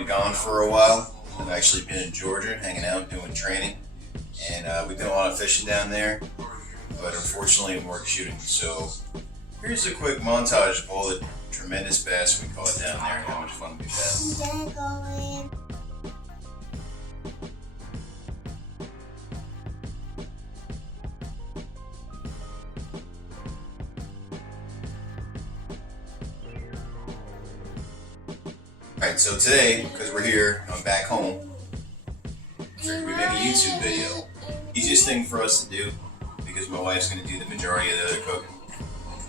been gone for a while. I've actually been in Georgia, hanging out, doing training, and we've done a lot of fishing down there, but unfortunately it weren't shooting. So here's a quick montage of all the tremendous bass we caught down there and how much fun we've had. Alright, so today, because we're here, I'm back home, we make a YouTube video. Easiest thing for us to do, because my wife's going to do the majority of the other cooking,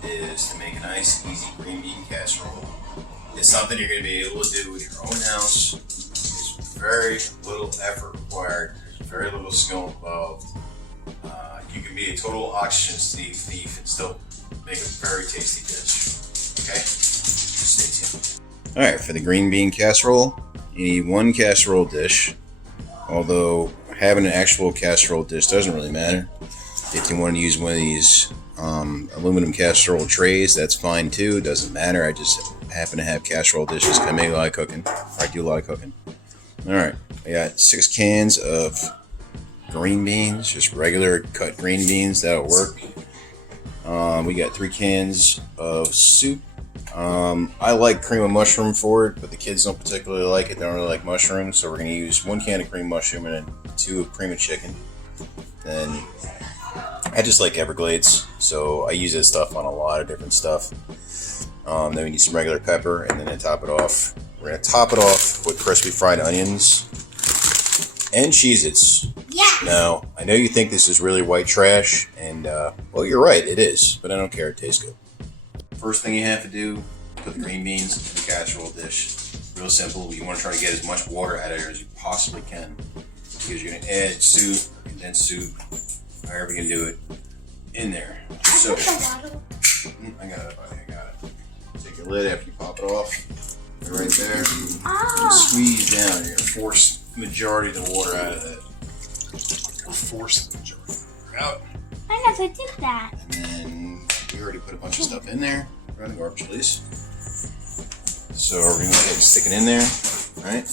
is to make a nice, easy green bean casserole. It's something you're going to be able to do in your own house. There's very little effort required. There's very little skill involved. You can be a total oxygen thief and still make a very tasty dish. Okay? Just stay tuned. Alright, for the green bean casserole, you need one casserole dish. Although having an actual casserole dish doesn't really matter. If you want to use one of these aluminum casserole trays, that's fine too. It doesn't matter. I just happen to have casserole dishes because I make a lot of cooking. I do a lot of cooking. Alright, I got 6 cans of green beans, just regular cut green beans. That'll work. We got 3 cans of soup. I like cream of mushroom for it, but the kids don't particularly like it. They don't really like mushrooms, so we're going to use 1 can of cream mushroom and then 2 of cream of chicken. Then I just like Everglades, so I use this stuff on a lot of different stuff. Then we need some regular pepper, and then to top it off, we're going to top it off with crispy fried onions and Cheez-Its. Yeah. Now, I know you think this is really white trash, and well, you're right, it is, but I don't care. It tastes good. First thing you have to do, put the green beans in the casserole dish. Real simple. You want to try to get as much water out of it as you possibly can, because you're going to add soup, condensed soup, however you can do it, in there. So, I got it, buddy. I got it. Take your lid after you pop it off. Right there. Squeeze down. You're going to force the majority of the water out of that. Force the majority of the water out. I never did that. And then we already put a bunch of stuff in there. Run the garbage, please. So we're going to go ahead and stick it in there, right?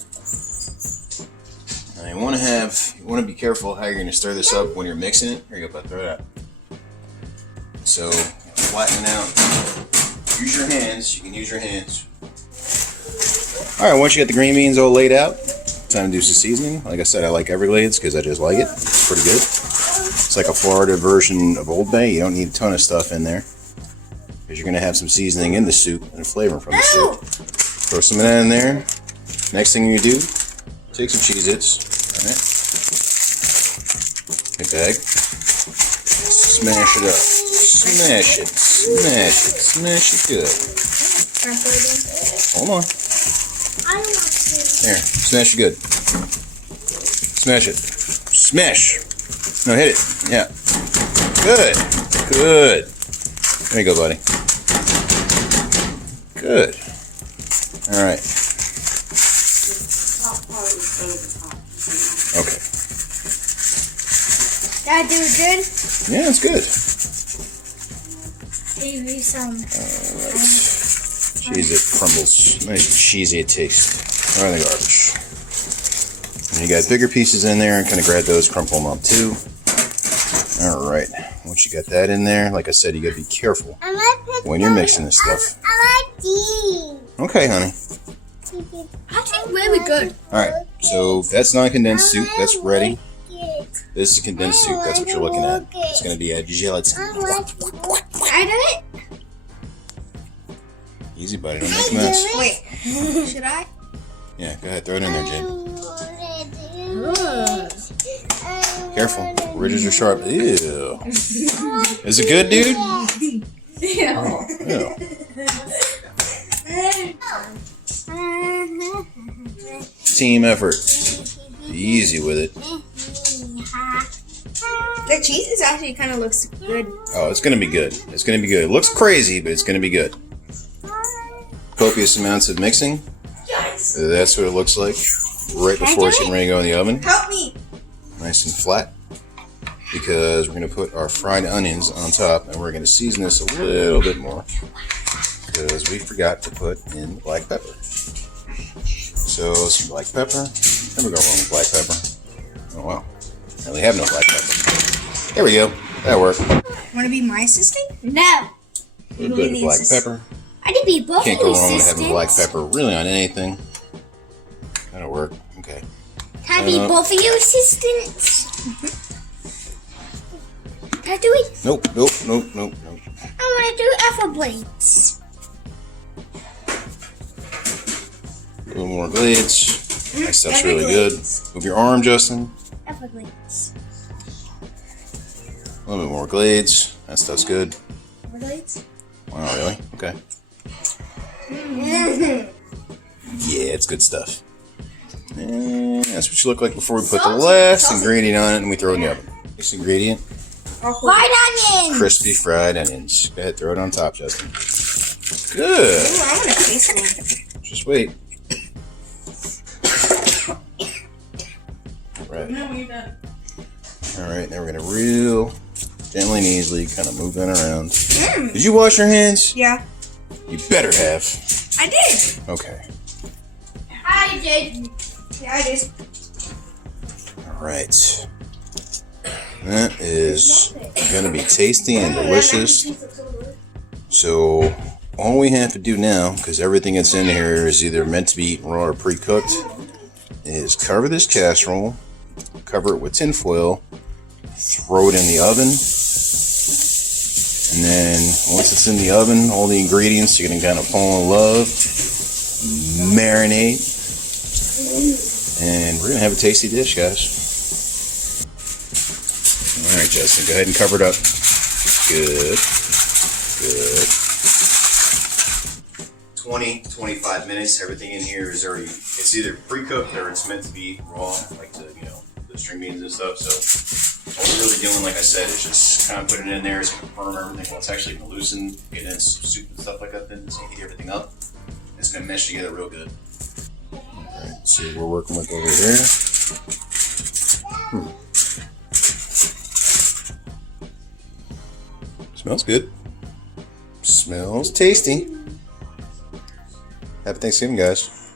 Now you want to be careful how you're going to stir this up when you're mixing it. Here you go, bud. Throw it out. So flatten it out. Use your hands. You can use your hands. All right. Once you got the green beans all laid out, time to do some seasoning. Like I said, I like Everglades because I just like it. It's pretty good. It's like a Florida version of Old Bay. You don't need a ton of stuff in there because you're going to have some seasoning in the soup and flavor from the soup. Throw some of that in there. Next thing you do, take some Cheez-Its. All right. Big bag. Smash it up. Smash it. Smash it. Smash it good. Hold on. There. Smash it good. Smash it. Smash. No, hit it. Yeah. Good. Good. There you go, buddy. Good. All right. Okay. Dad, do it good? Yeah, it's good. Maybe some. Cheez-It crumbles. Nice cheesy taste. Right in the garbage. And you got bigger pieces in there and kind of grab those, crumple them up too. All right. Once you got that in there, like I said, you got to be careful when you're mixing this stuff. I like these. Okay, honey. Actually, really good. All right. So that's non-condensed soup. That's ready. This is condensed soup. That's what you're looking at. It's going to be a gelatin. I did it. Easy, buddy. Don't make a mess. Wait. Should I? Yeah, go ahead. Throw it in there, Jim. Careful. Ridges are sharp. Ew. Is it good, dude? Yeah. Ew. Team effort. Easy with it. The cheese is actually kind of looks good. Oh, it's going to be good. It's going to be good. It looks crazy, but it's going to be good. Copious amounts of mixing. Yes. That's what it looks like right before it's getting ready to go in the oven. Help me. Nice and flat. Because we're going to put our fried onions on top, and we're going to season this a little bit more because we forgot to put in black pepper. So So some black pepper. Never go wrong with black pepper. Oh wow. Now we have no black pepper. There we go. That worked. Want to be my assistant? No. A little bit of the black assistant. pepper. I could be both Can't go wrong with assistants. having black pepper really on anything. That'll work. Okay. Can I be both of you assistants? Can I do it? Nope. I want to do alpha blades. A little more glades. That stuff's really good. Move your arm, Justin. Alpha blades. A little bit more glades. That stuff's good. Alpha blades? Wow, really? Okay. Yeah, it's good stuff. And that's what you look like before we put the last ingredient on it and we throw it in the oven. Next ingredient, Fried onions. crispy fried onions. Go ahead, throw it on top, Justin. Good. Ooh, I want to taste one. Just wait. Right. Alright, now we're gonna real gently and easily kind of move that around. Did you wash your hands? Yeah, You better have. I did. Okay. I did. Yeah, I did. Alright. That is gonna be tasty and delicious. So all we have to do now, because everything that's in here is either meant to be eaten raw or pre-cooked, is cover this casserole, cover it with tin foil, throw it in the oven, and then once it's in the oven, all the ingredients you're gonna kind of fall in love, marinate, and we're gonna have a tasty dish, guys. All right, Justin, go ahead and cover it up. Good. 20-25 minutes. Everything in here is already, it's either pre-cooked or it's meant to be eaten raw, like the string beans and stuff. So all we're really doing, like I said, is just kind of putting it in there. It's going to firm everything. Well, it's actually going to loosen, get in soup and stuff like that. Then it's going to heat everything up. It's going to mesh together real good. All right, let's see what we're working with over here. Smells good. Smells tasty. Happy Thanksgiving, guys.